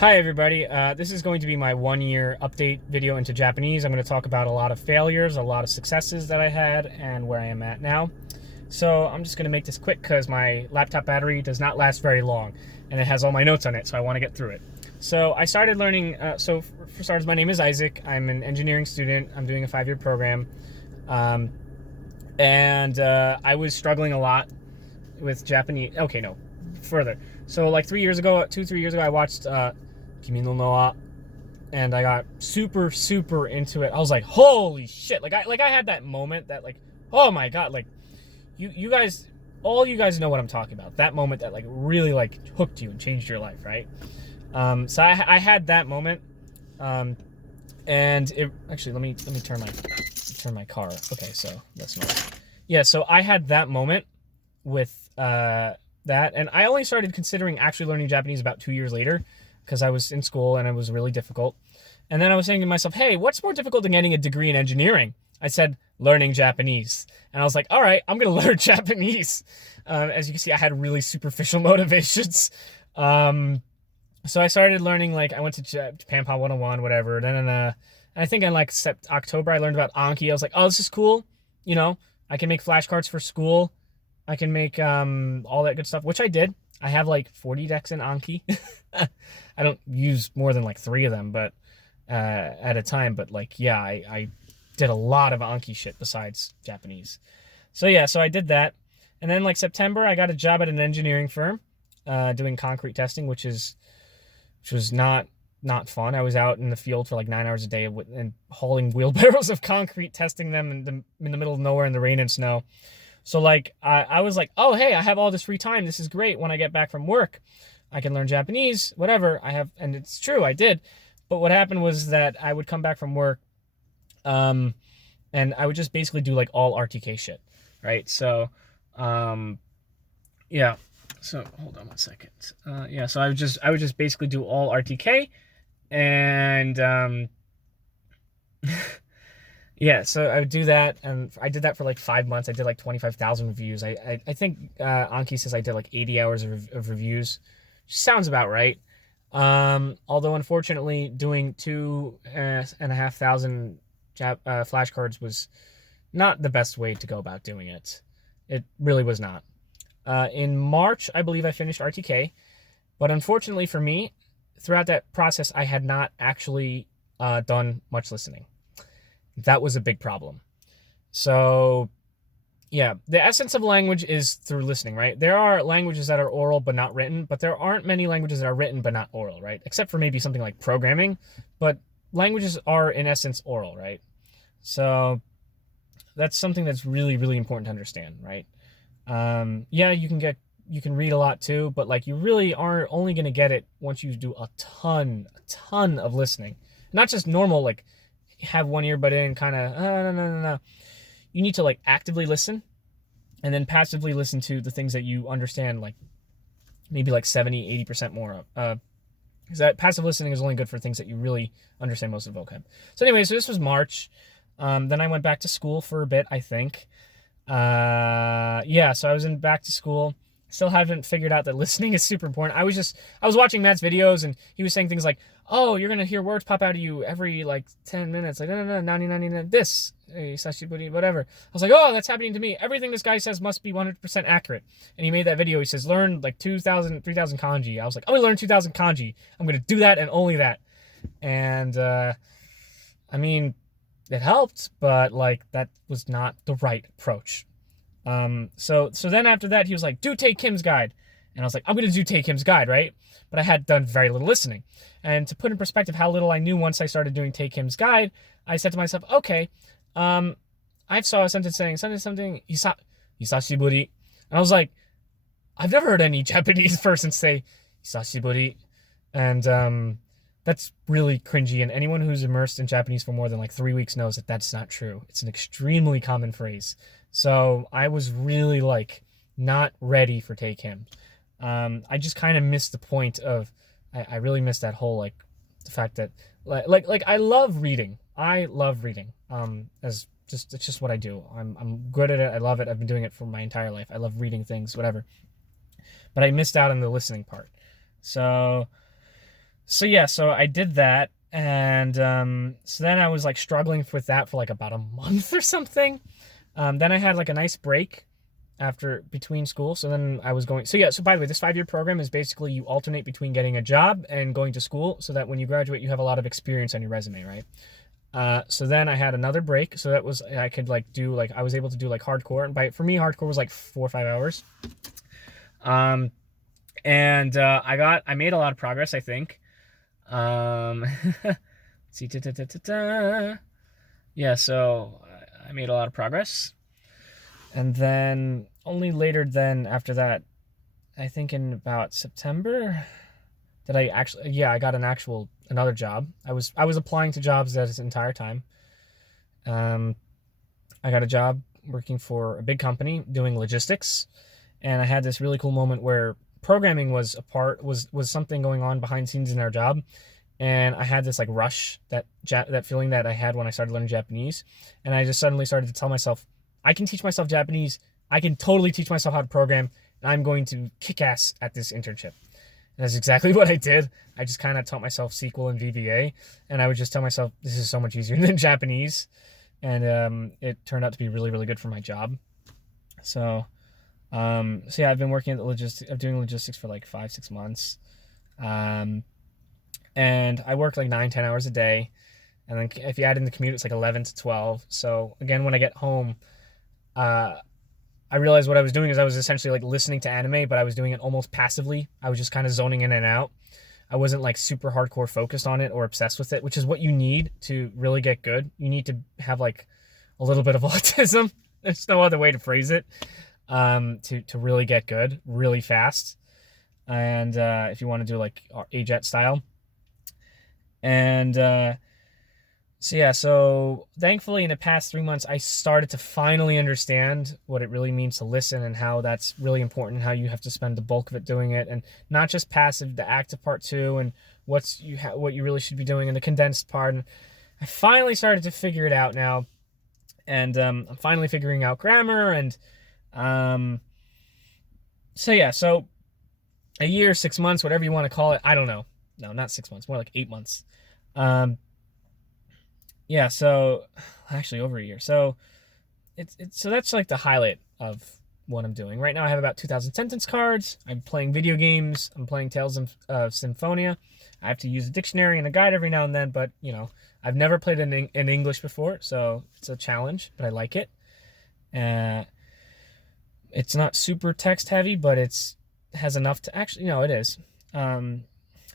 Hi everybody, this is going to be my 1 year update video into Japanese. I'm going to talk about a lot of failures, a lot of successes that I had, and where I am at now. So I'm just going to make this quick because my laptop battery does not last very long, and it has all my notes on it, so I want to get through it. So I started learning, for starters, my name is Isaac. I'm an engineering student. I'm doing a 5-year program, and I was struggling a lot with Japanese. Okay, no, further. So like 3 years ago, 3 years ago, I watched Kimi no Noa, and I got super into it. I was like, holy shit! Like I had that moment that like, oh my god! Like you guys, all you guys know what I'm talking about. That moment that like really like hooked you and changed your life, right? So I had that moment, and it actually let me turn my car. Okay, so that's not. Yeah, so I had that moment with that, and I only started considering actually learning Japanese about 2 years later, because I was in school and it was really difficult. And then I was saying to myself, hey, what's more difficult than getting a degree in engineering? I said, learning Japanese. And I was like, all right, I'm going to learn Japanese. As you can see, I had really superficial motivations. So I started learning, like, I went to Japan Pod 101, whatever. Then, I think in like October, I learned about Anki. I was like, oh, this is cool. You know, I can make flashcards for school. I can make all that good stuff, which I did. I have like 40 decks in Anki. I don't use more than like 3 of them, but at a time. But like, yeah, I did a lot of Anki shit besides Japanese. So yeah, so I did that. And then like September, I got a job at an engineering firm doing concrete testing, which was not fun. I was out in the field for like 9 hours a day and hauling wheelbarrows of concrete, testing them in the middle of nowhere in the rain and snow. So like I was like, oh hey, I have all this free time. This is great. When I get back from work, I can learn Japanese, whatever. And it's true, I did. But what happened was that I would come back from work, and I would just basically do like all RTK shit, right? So, yeah. So hold on one second. Yeah. So I would just basically do all RTK, and yeah, so I would do that, and I did that for like 5 months. I did like 25,000 reviews. I think Anki says I did like 80 hours of reviews. Sounds about right. Although unfortunately, doing 2,500 flashcards was not the best way to go about doing it. It really was not. In March, I believe I finished RTK, but unfortunately for me, throughout that process, I had not actually done much listening. That was a big problem. So, yeah, the essence of language is through listening, right? There are languages that are oral but not written, but there aren't many languages that are written but not oral, right? Except for maybe something like programming, but languages are in essence oral, right? So that's something that's really important to understand, right? Yeah, you can read a lot too, but like you really are only going to get it once you do a ton of listening. Not just normal, like have one earbud in kind of, no. You need to like actively listen and then passively listen to the things that you understand, like maybe like 70-80% more. Because that passive listening is only good for things that you really understand most of the vocab. So anyway, so this was March. Then I went back to school for a bit, I think. Yeah, so I was back to school. Still haven't figured out that listening is super important. I was watching Matt's videos, and he was saying things like, oh, you're going to hear words pop out of you every like 10 minutes. Like, no, nani, this, sashiburi, whatever. I was like, oh, that's happening to me. Everything this guy says must be 100% accurate. And he made that video. He says, learn like 2,000, 3,000 kanji. I was like, I'm going to learn 2,000 kanji. I'm going to do that and only that. And, I mean, it helped, but like that was not the right approach. So then after that, he was like, do Tae Kim's guide. And I was like, I'm going to do Tae Kim's guide, right? But I had done very little listening. And to put in perspective how little I knew once I started doing Tae Kim's guide, I said to myself, okay, I saw a sentence saying something, hisashiburi. And I was like, I've never heard any Japanese person say hisashiburi. And, that's really cringy. And anyone who's immersed in Japanese for more than like 3 weeks knows that that's not true. It's an extremely common phrase. So I was really like not ready for Tae Kim. I just kind of missed the point of, I really missed that whole, like, the fact that, like I love reading. It's just what I do. I'm good at it. I love it. I've been doing it for my entire life. I love reading things, whatever. But I missed out on the listening part. So So yeah, so I did that, and so then I was like struggling with that for like about a month or something. Then I had like a nice break after between school. So then I was going. So yeah. So by the way, this 5-year program is basically you alternate between getting a job and going to school, so that when you graduate, you have a lot of experience on your resume, right? So then I had another break, so that was I could like do like I was able to do like hardcore, and for me hardcore was like 4 or 5 hours. Um, and I made a lot of progress, I think. Let's see, yeah, so I made a lot of progress, and then only later then after that, I think in about September, that I actually, yeah, I got another job. I was applying to jobs that entire time. Um, I got a job working for a big company doing logistics, and I had this really cool moment where programming was something going on behind the scenes in our job, and I had this like rush, that feeling that I had when I started learning Japanese, and I just suddenly started to tell myself, I can teach myself Japanese. I can totally teach myself how to program, and I'm going to kick ass at this internship. And that's exactly what I did. I just kind of taught myself SQL and VBA, and I would just tell myself, this is so much easier than Japanese. And it turned out to be really, really good for my job. So, so yeah, I've been working at doing logistics for like 5, 6 months. And I work like 9, 10 hours a day. And then if you add in the commute, it's like 11 to 12. So again, when I get home, I realized what I was doing is I was essentially like listening to anime, but I was doing it almost passively. I was just kind of zoning in and out. I wasn't like super hardcore focused on it or obsessed with it, which is what you need to really get good. You need to have like a little bit of autism. There's no other way to phrase it. To really get good really fast. And if you want to do like AJET style. And so yeah, so thankfully in the past 3 months, I started to finally understand what it really means to listen, and how that's really important, how you have to spend the bulk of it doing it, and not just passive, the active part too, and what you really should be doing in the condensed part. And I finally started to figure it out now, and I'm finally figuring out grammar, and so yeah, so a year, 6 months, whatever you want to call it, I don't know. No, not 6 months, more like 8 months. Yeah, so actually over a year. So so that's like the highlight of what I'm doing. Right now I have about 2,000 sentence cards. I'm playing video games. I'm playing Tales of Symphonia. I have to use a dictionary and a guide every now and then, but I've never played in English before, so it's a challenge, but I like it. It's not super text heavy, but has enough to actually, it is.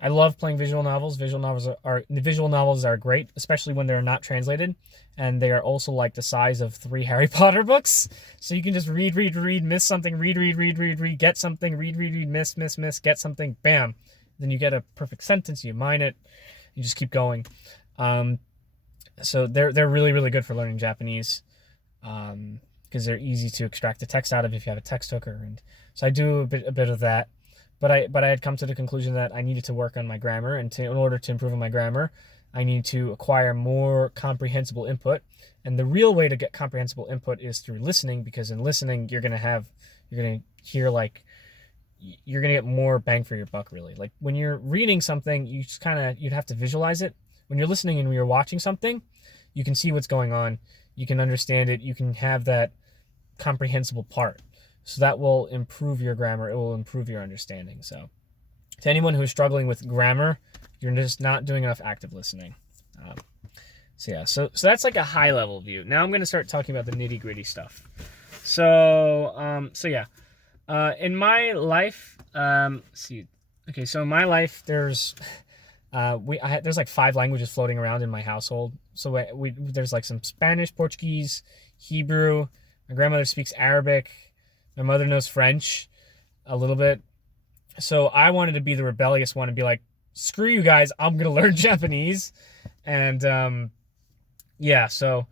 I love playing visual novels. Visual novels are great, especially when they're not translated, and they are also like the size of 3 Harry Potter books. So you can just read, miss something, read, get something, read, miss, get something, bam. Then you get a perfect sentence, you mine it, you just keep going. So they're really, really good for learning Japanese, because they're easy to extract the text out of if you have a text hooker. And so I do a bit of that. But I had come to the conclusion that I needed to work on my grammar, and in order to improve on my grammar, I need to acquire more comprehensible input. And the real way to get comprehensible input is through listening, because in listening you're gonna hear you're gonna get more bang for your buck, really. Like when you're reading something, you'd have to visualize it. When you're listening and when you're watching something, you can see what's going on, you can understand it, you can have that comprehensible part. So that will improve your grammar. It will improve your understanding. So to anyone who's struggling with grammar, you're just not doing enough active listening. So that's like a high level view. Now I'm going to start talking about the nitty gritty stuff. So in my life, okay, so in my life, there's like 5 languages floating around in my household. So there's like some Spanish, Portuguese, Hebrew. My grandmother speaks Arabic. My mother knows French a little bit. So I wanted to be the rebellious one and be like, screw you guys, I'm going to learn Japanese. And so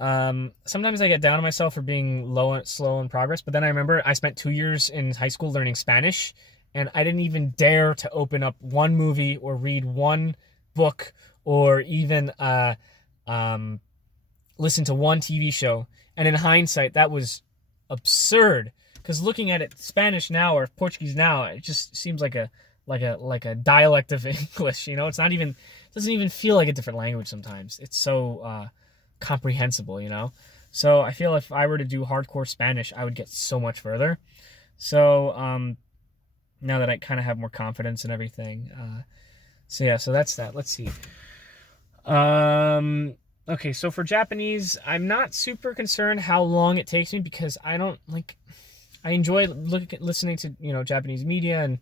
sometimes I get down on myself for being slow in progress. But then I remember I spent 2 years in high school learning Spanish, and I didn't even dare to open up one movie or read one book or even listen to one TV show. And in hindsight, that was absurd, because looking at it Spanish now or Portuguese now, it just seems like a like a dialect of English. You know, it's not even doesn't even feel like a different language sometimes. It's so comprehensible. You know, so I feel if I were to do hardcore Spanish, I would get so much further. So now that I kind of have more confidence and everything, so yeah, so that's that. Let's see. Okay, so for Japanese, I'm not super concerned how long it takes me because I don't like. I enjoy listening to Japanese media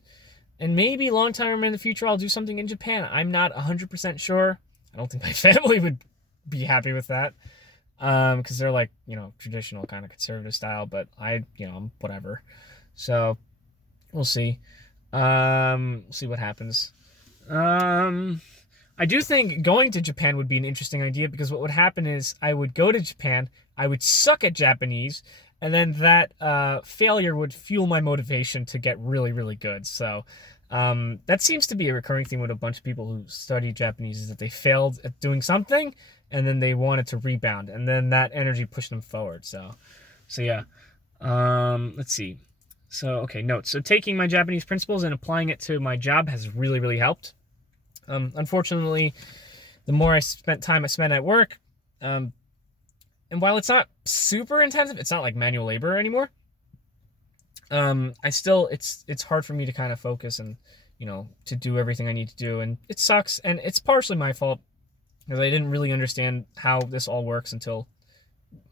and maybe long time in the future I'll do something in Japan. I'm not 100% sure. I don't think my family would be happy with that because they're like traditional kind of conservative style. But I'm whatever. So we'll see. We'll see what happens. I do think going to Japan would be an interesting idea because what would happen is I would go to Japan, I would suck at Japanese, and then that failure would fuel my motivation to get really, really good. So that seems to be a recurring thing with a bunch of people who study Japanese is that they failed at doing something and then they wanted to rebound, and then that energy pushed them forward. So yeah. Let's see. So, okay, notes. So taking my Japanese principles and applying it to my job has really, really helped. Unfortunately, the more time I spent at work, and while it's not super intensive, it's not like manual labor anymore. It's hard for me to kind of focus and, to do everything I need to do. And it sucks. And it's partially my fault because I didn't really understand how this all works until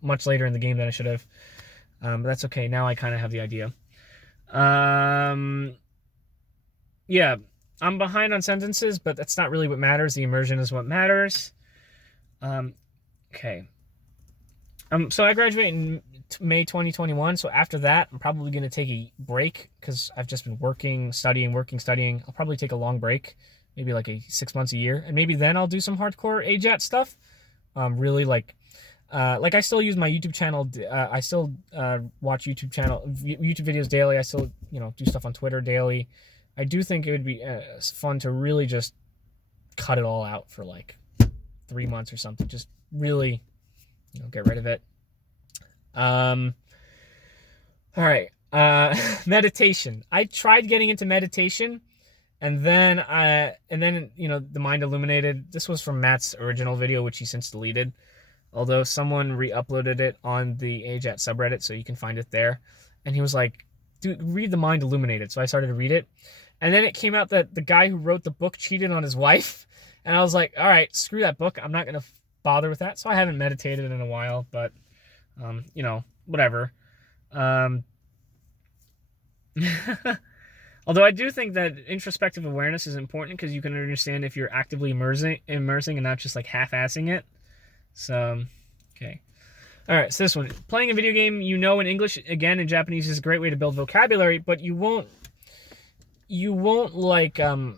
much later in the game than I should have. But that's okay. Now I kind of have the idea. Yeah, I'm behind on sentences, but that's not really what matters. The immersion is what matters. Okay. So I graduated in May 2021. So after that, I'm probably going to take a break because I've just been working, studying. I'll probably take a long break, maybe like 6 months, a year. And maybe then I'll do some hardcore AJAT stuff. Really like I still use my YouTube channel. I still watch YouTube videos daily. I still, do stuff on Twitter daily. I do think it would be fun to really just cut it all out for like 3 months or something. Just really, get rid of it. All right. Meditation. I tried getting into meditation, and then the mind illuminated. This was from Matt's original video, which he since deleted. Although someone re-uploaded it on the AJAT subreddit, so you can find it there. And he was like, dude, read The Mind Illuminated. So I started to read it. And then it came out that the guy who wrote the book cheated on his wife. And I was like, all right, screw that book. I'm not going to bother with that. So I haven't meditated in a while, but, whatever. Although I do think that introspective awareness is important because you can understand if you're actively immersing and not just like half-assing it. So, okay. All right, so this one. Playing a video game in English, again, in Japanese is a great way to build vocabulary, but you won't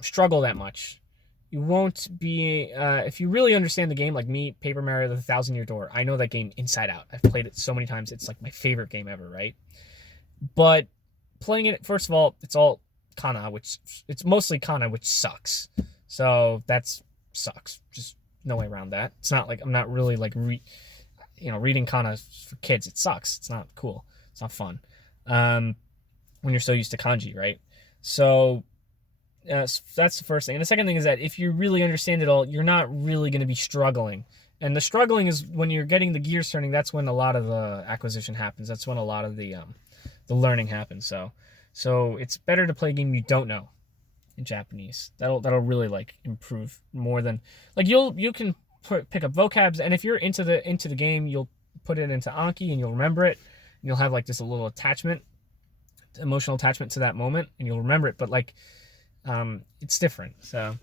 struggle that much. You won't be, if you really understand the game, like me, Paper Mario, the 1,000-Year Door, I know that game inside out. I've played it so many times. It's like my favorite game ever, right? But playing it, first of all, it's all kana, it's mostly kana, which sucks. So that sucks. Just no way around that. It's not like I'm not really like reading kana for kids. It sucks. It's not cool. It's not fun. When you're so used to kanji, right? So that's the first thing. And the second thing is that if you really understand it all, you're not really going to be struggling. And the struggling is when you're getting the gears turning. That's when a lot of the acquisition happens. That's when a lot of the learning happens. So it's better to play a game you don't know in Japanese. That'll really like improve more than like you can pick up vocabs, and if you're into the game, you'll put it into Anki and you'll remember it, and you'll have like just a little emotional attachment to that moment, and you'll remember it. But like it's different. So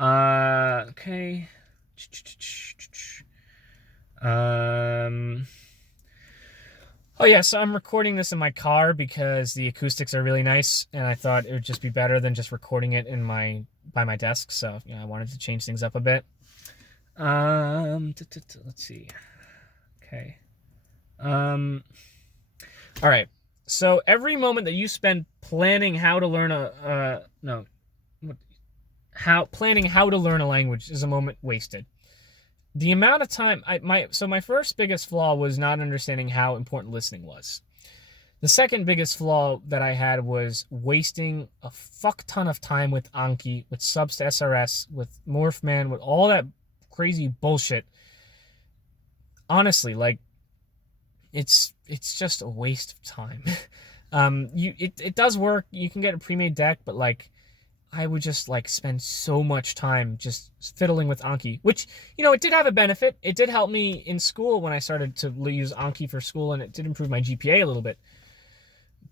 okay. Oh yeah, so I'm recording this in my car because the acoustics are really nice, and I thought it would just be better than just recording it by my desk. So I wanted to change things up a bit. Let's see. Okay. All right. So every moment that you spend planning how to learn planning how to learn a language is a moment wasted. The amount of time my first biggest flaw was not understanding how important listening was. The second biggest flaw that I had was wasting a fuck ton of time with Anki, with subs to SRS, with Morphman, with all that crazy bullshit. Honestly, like, it's just a waste of time. It does work. You can get a pre-made deck, but like, I would just like spend so much time just fiddling with Anki, which, it did have a benefit. It did help me in school when I started to use Anki for school, and it did improve my GPA a little bit.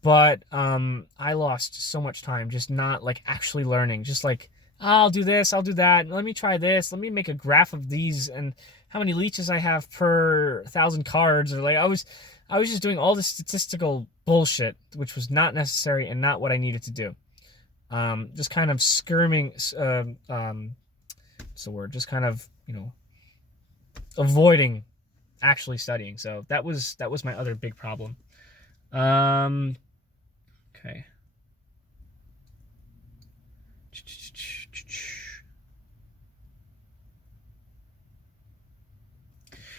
But I lost so much time just not like actually learning. Just like, I'll do this, I'll do that. Let me try this. Let me make a graph of these and how many leeches I have per 1,000 cards. Or like I was just doing all this statistical bullshit, which was not necessary and not what I needed to do. Just kind of skirming. What's the word? Just kind of avoiding actually studying. So that was my other big problem. Okay.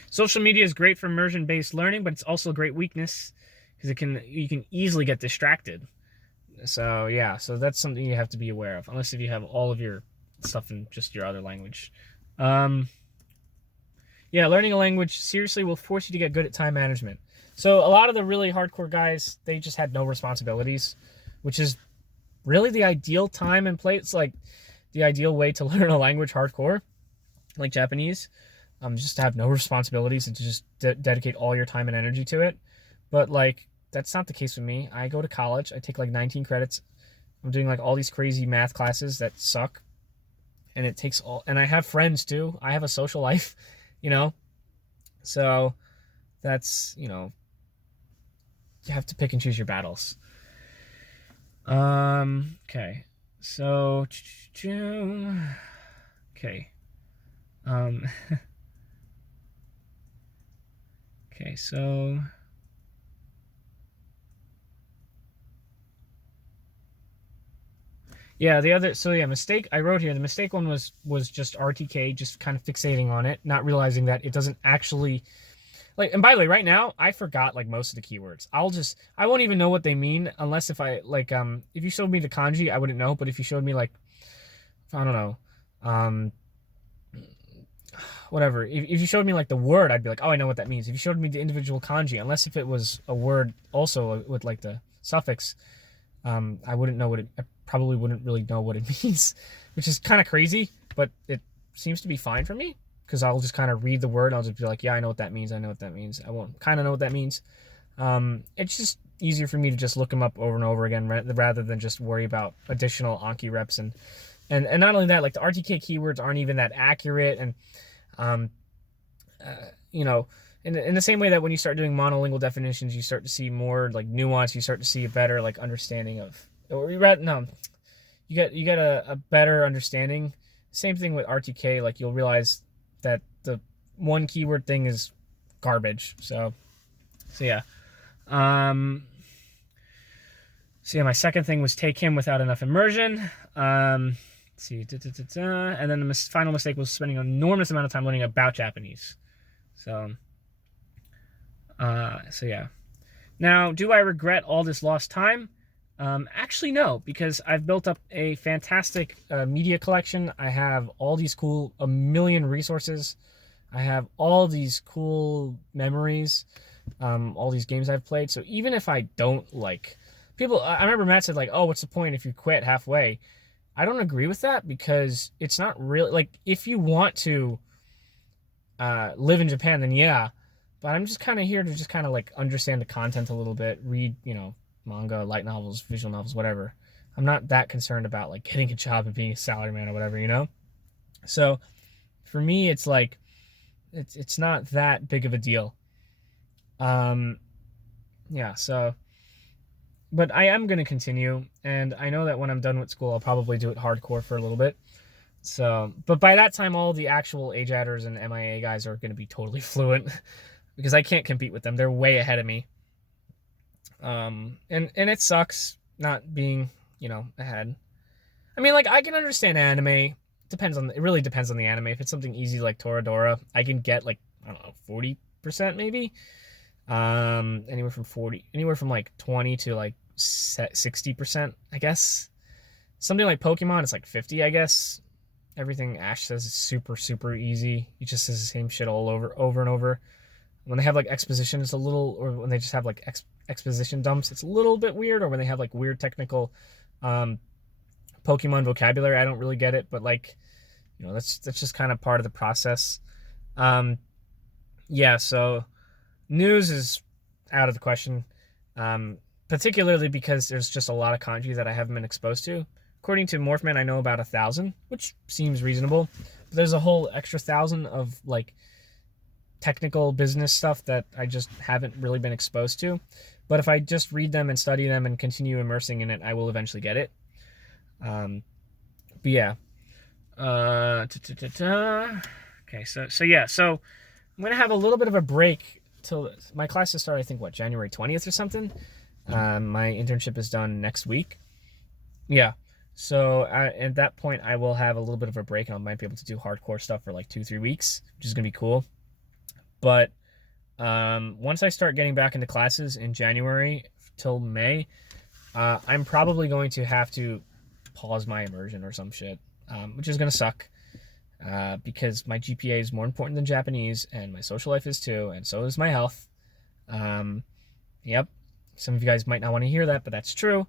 Social media is great for immersion-based learning, but it's also a great weakness because you can easily get distracted. So yeah, so that's something you have to be aware of, unless if you have all of your stuff in just your other language. Yeah, learning a language seriously will force you to get good at time management. So a lot of the really hardcore guys, they just had no responsibilities, which is really the ideal time and place. It's like the ideal way to learn a language hardcore, like Japanese. Just to have no responsibilities and to just dedicate all your time and energy to it. But like, that's not the case with me. I go to college. I take like 19 credits. I'm doing like all these crazy math classes that suck. And it takes and I have friends too. I have a social life, So that's, you have to pick and choose your battles. Okay. So, okay. Okay, so yeah, mistake I wrote here, the mistake one was just RTK, just kind of fixating on it, not realizing that it doesn't actually like, and by the way, right now, I forgot like most of the keywords. I won't even know what they mean unless if I like, if you showed me the kanji, I wouldn't know, but if you showed me like, I don't know, whatever. If you showed me like the word, I'd be like, oh, I know what that means. If you showed me the individual kanji, unless if it was a word also with like the suffix, I wouldn't know I probably wouldn't really know what it means, which is kind of crazy, but it seems to be fine for me because I'll just kind of read the word. I'll just be like, yeah, I know what that means. I know what that means. I won't kind of know what that means. It's just easier for me to just look them up over and over again rather than just worry about additional Anki reps and not only that, like the RTK keywords aren't even that accurate and in the same way that when you start doing monolingual definitions, you start to see more like nuance, you start to see a better like understanding of, you get a better understanding. Same thing with RTK, like you'll realize that the one keyword thing is garbage. So yeah. My second thing was Tae Kim without enough immersion. And then the final mistake was spending an enormous amount of time learning about Japanese. So yeah. Now, do I regret all this lost time? Actually, no, because I've built up a fantastic media collection. I have all these cool, a million resources. I have all these cool memories, all these games I've played. So even if I don't like people, I remember Matt said like, oh, what's the point if you quit halfway? I don't agree with that because it's not really like, if you want to live in Japan, then yeah, but I'm just kind of here to just kind of like understand the content a little bit, read, manga, light novels, visual novels, whatever. I'm not that concerned about like getting a job and being a salaryman or whatever, So for me, it's like, it's not that big of a deal. Yeah, so, but I am going to continue, and I know that when I'm done with school, I'll probably do it hardcore for a little bit. So, but by that time, all the actual AJATers and MIA guys are going to be totally fluent because I can't compete with them. They're way ahead of me. And it sucks not being, ahead. I mean, like, I can understand anime. It really depends on the anime. If it's something easy like Toradora, I can get like, I don't know, 40% maybe. Anywhere from like 20 to like 60%, I guess. Something like Pokemon, it's like 50, I guess. Everything Ash says is super, super easy. He just says the same shit all over and over. When they have like exposition, it's a little, or when they just have like exposition dumps, it's a little bit weird. Or when they have like weird technical Pokemon vocabulary, I don't really get it. But like, that's just kind of part of the process. Yeah, so news is out of the question, particularly because there's just a lot of kanji that I haven't been exposed to. According to Morphman, I know about 1,000, which seems reasonable. But there's a whole extra 1,000 of like technical business stuff that I just haven't really been exposed to. But if I just read them and study them and continue immersing in it, I will eventually get it. But yeah. Okay, so yeah, so I'm gonna have a little bit of a break till my classes start. I think January 20th or something. My internship is done next week. Yeah. So at that point, I will have a little bit of a break, and I might be able to do hardcore stuff for like 2-3 weeks, which is gonna be cool. But once I start getting back into classes in January till May, I'm probably going to have to pause my immersion or some shit, which is gonna suck. Because my GPA is more important than Japanese, and my social life is too, and so is my health. Yep. Some of you guys might not want to hear that, but that's true.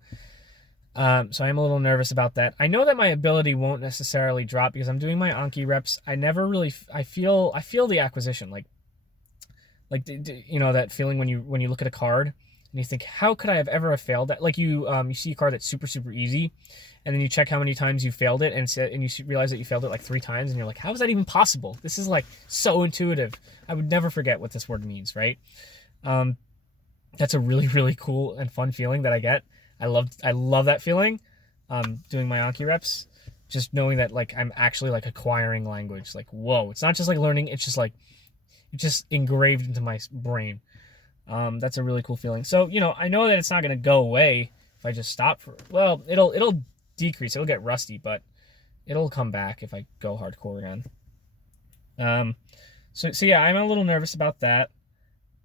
So I'm a little nervous about that. I know that my ability won't necessarily drop because I'm doing my Anki reps. I feel the acquisition, like that feeling when you look at a card and you think, how could I have ever failed that? Like you see a card that's super, super easy, and then you check how many times you failed it, and you realize that you failed it like 3 times, and you're like, how is that even possible? This is like so intuitive. I would never forget what this word means, right? That's a really, really cool and fun feeling that I get. I love that feeling. Doing my Anki reps, just knowing that like I'm actually like acquiring language. Like, whoa, it's not just like learning. It's just engraved into my brain. That's a really cool feeling. So I know that it's not gonna go away if I just stop well, it'll decrease. It'll get rusty, but it'll come back if I go hardcore again. So yeah, I'm a little nervous about that.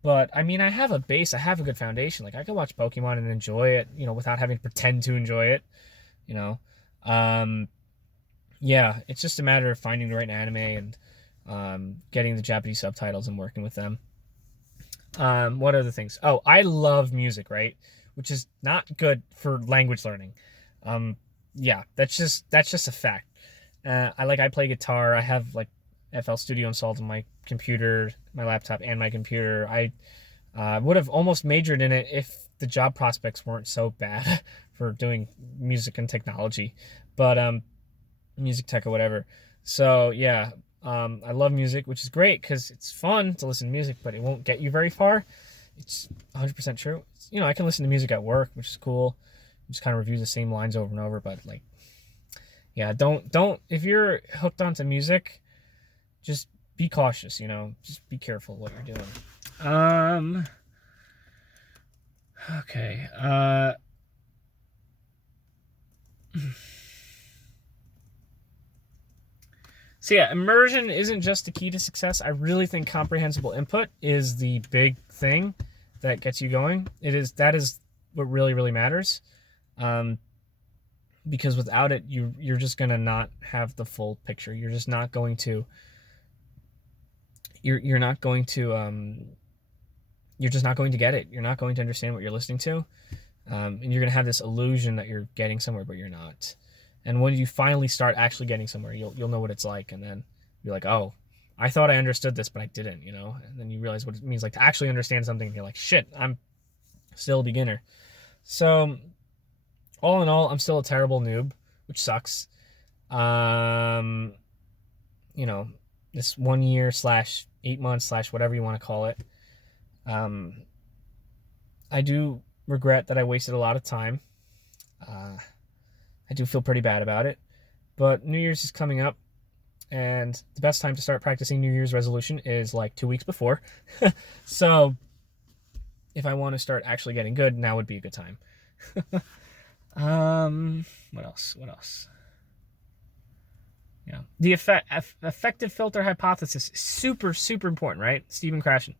But I mean, I have a base. I have a good foundation. Like I can watch Pokemon and enjoy it, without having to pretend to enjoy it. Yeah, it's just a matter of finding the right anime and getting the Japanese subtitles and working with them. What other things? Oh, I love music, right? Which is not good for language learning. Yeah, that's just a fact. I play guitar. I have like FL Studio installed on my computer, my laptop, and my computer. I would have almost majored in it if the job prospects weren't so bad for doing music and technology, but music tech or whatever. So yeah, I love music, which is great because it's fun to listen to music, but it won't get you very far. It's 100% true. I can listen to music at work, which is cool. Just kind of review the same lines over and over, but like, yeah, don't if you're hooked onto music, just be cautious, just be careful what you're doing. Okay. So yeah, immersion isn't just the key to success. I really think comprehensible input is the big thing that gets you going. That is what really, really matters. Because without it, you're just gonna not have the full picture. You're just not going to. You're not going to. You're just not going to get it. You're not going to understand what you're listening to, and you're gonna have this illusion that you're getting somewhere, but you're not. And when you finally start actually getting somewhere, you'll know what it's like, and then you're like, oh, I thought I understood this, but I didn't, And then you realize what it means like to actually understand something, and you're like, shit, I'm still a beginner. So, all in all, I'm still a terrible noob, which sucks. This 1 year / 8 months / whatever you want to call it. I do regret that I wasted a lot of time. I do feel pretty bad about it, but New Year's is coming up, and the best time to start practicing New Year's resolution is like 2 weeks before. So if I want to start actually getting good, now would be a good time. What else? Yeah. The effective filter hypothesis is super, super important, right? Stephen Krashen.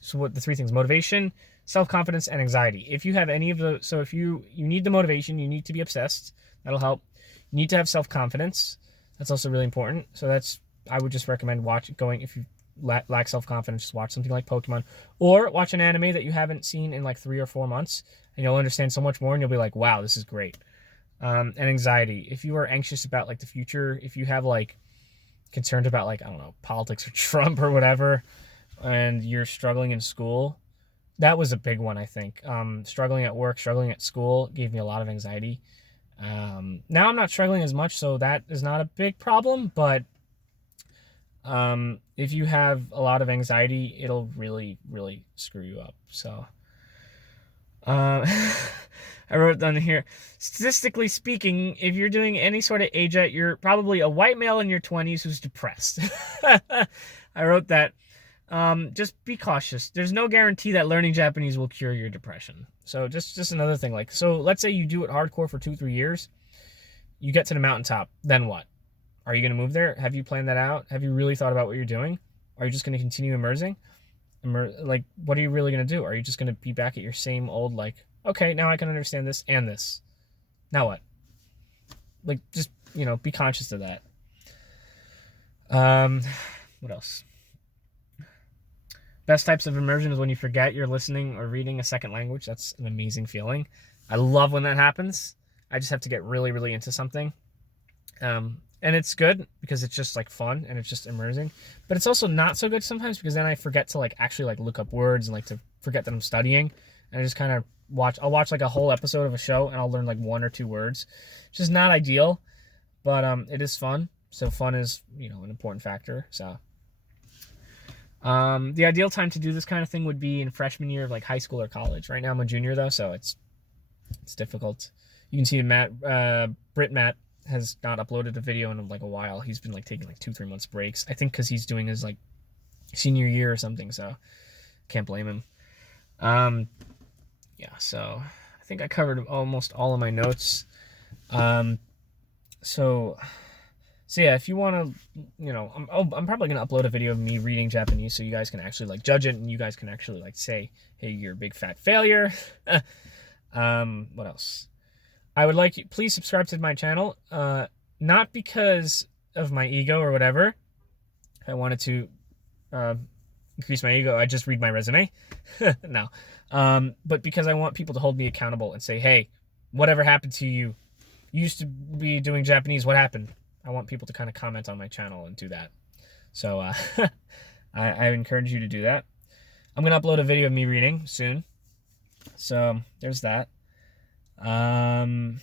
So what the three things: motivation, self-confidence, and anxiety. If you have any of those, so if you need the motivation, you need to be obsessed. That'll help. You need to have self-confidence. That's also really important. So I would just recommend if you lack self-confidence, just watch something like Pokemon, or watch an anime that you haven't seen in like 3 or 4 months, and you'll understand so much more, and you'll be like, wow, this is great. And anxiety. If you are anxious about like the future, if you have like concerns about like, I don't know, politics or Trump or whatever, and you're struggling in school, that was a big one, I think. Struggling at work, struggling at school gave me a lot of anxiety. Now I'm not struggling as much, so that is not a big problem, but if you have a lot of anxiety, it'll really, really screw you up. So, I wrote down here, statistically speaking, if you're doing any sort of AJET, you're probably a white male in your 20s who's depressed. I wrote that. Just be cautious. There's no guarantee that learning Japanese will cure your depression. So just another thing, like, so let's say you do it hardcore for 2-3 years, you get to the mountaintop, then what? Are you going to move there? Have you planned that out? Have you really thought about what you're doing? Are you just going to continue immersing? Like, what are you really going to do? Are you just going to be back at your same old, like, okay, now I can understand this and this. Now what? Like, just, be conscious of that. What else? Best types of immersion is when you forget you're listening or reading a second language. That's an amazing feeling. I love when that happens. I just have to get really, really into something. And it's good because it's just like fun and it's just immersing. But it's also not so good sometimes because then I forget to like actually like look up words and like to forget that I'm studying. And I just kind of I'll watch like a whole episode of a show and I'll learn like 1 or 2 words. Which is not ideal, but it is fun. So fun is, an important factor. So the ideal time to do this kind of thing would be in freshman year of like high school or college. Right now I'm a junior though, so it's difficult. You can see Matt has not uploaded a video in like a while. He's been like taking like 2-3 months breaks. I think because he's doing his like senior year or something, so can't blame him. Yeah, so I think I covered almost all of my notes. So yeah, if you want to, I'm probably going to upload a video of me reading Japanese so you guys can actually like judge it and you guys can actually like say, hey, you're a big fat failure. What else? I would like you, please subscribe to my channel. Not because of my ego or whatever. I wanted to increase my ego. I just read my resume. No. But because I want people to hold me accountable and say, hey, whatever happened to you? You used to be doing Japanese. What happened? I want people to kind of comment on my channel and do that. So I encourage you to do that. I'm going to upload a video of me reading soon. So there's that. Yeah,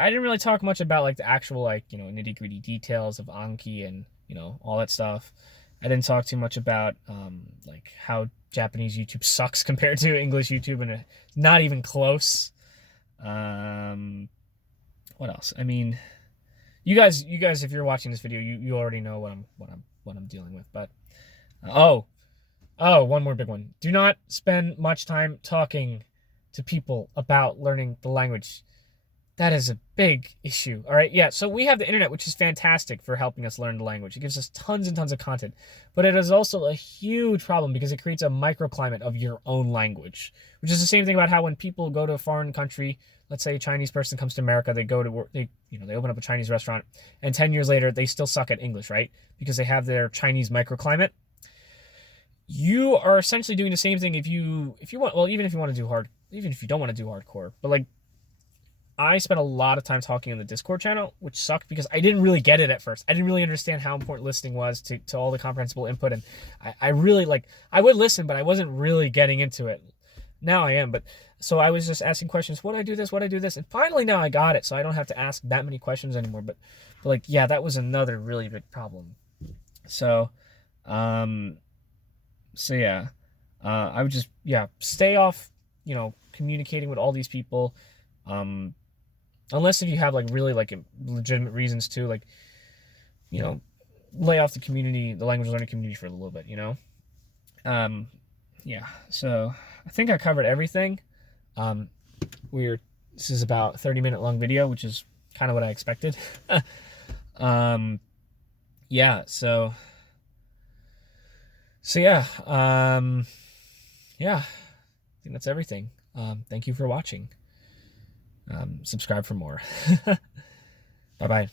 I didn't really talk much about like the actual like, nitty-gritty details of Anki and, all that stuff. I didn't talk too much about like how Japanese YouTube sucks compared to English YouTube, and not even close. What else? I mean, you guys, if you're watching this video, you already know what I'm dealing with. But one more big one. Do not spend much time talking to people about learning the language. That is a big issue. All right. Yeah. So we have the internet, which is fantastic for helping us learn the language. It gives us tons and tons of content, but it is also a huge problem because it creates a microclimate of your own language, which is the same thing about how when people go to a foreign country, let's say a Chinese person comes to America, they go to work, they open up a Chinese restaurant, and 10 years later, they still suck at English, right? Because they have their Chinese microclimate. You are essentially doing the same thing if you want, well, even if you don't want to do hardcore, but like, I spent a lot of time talking on the Discord channel, which sucked because I didn't really get it at first. I didn't really understand how important listening was to all the comprehensible input. And I really I would listen, but I wasn't really getting into it. Now I am. But so I was just asking questions. What do I do this? What do I do this? And finally now I got it. So I don't have to ask that many questions anymore. But like, yeah, that was another really big problem. So, yeah, I would just, stay off, communicating with all these people. Unless if you have like really like legitimate reasons to like, lay off the language learning community for a little bit, yeah. So I think I covered everything. This is about a 30-minute long video, which is kind of what I expected. Yeah. So So yeah, yeah, I think that's everything. Thank you for watching. Subscribe for more. Bye bye.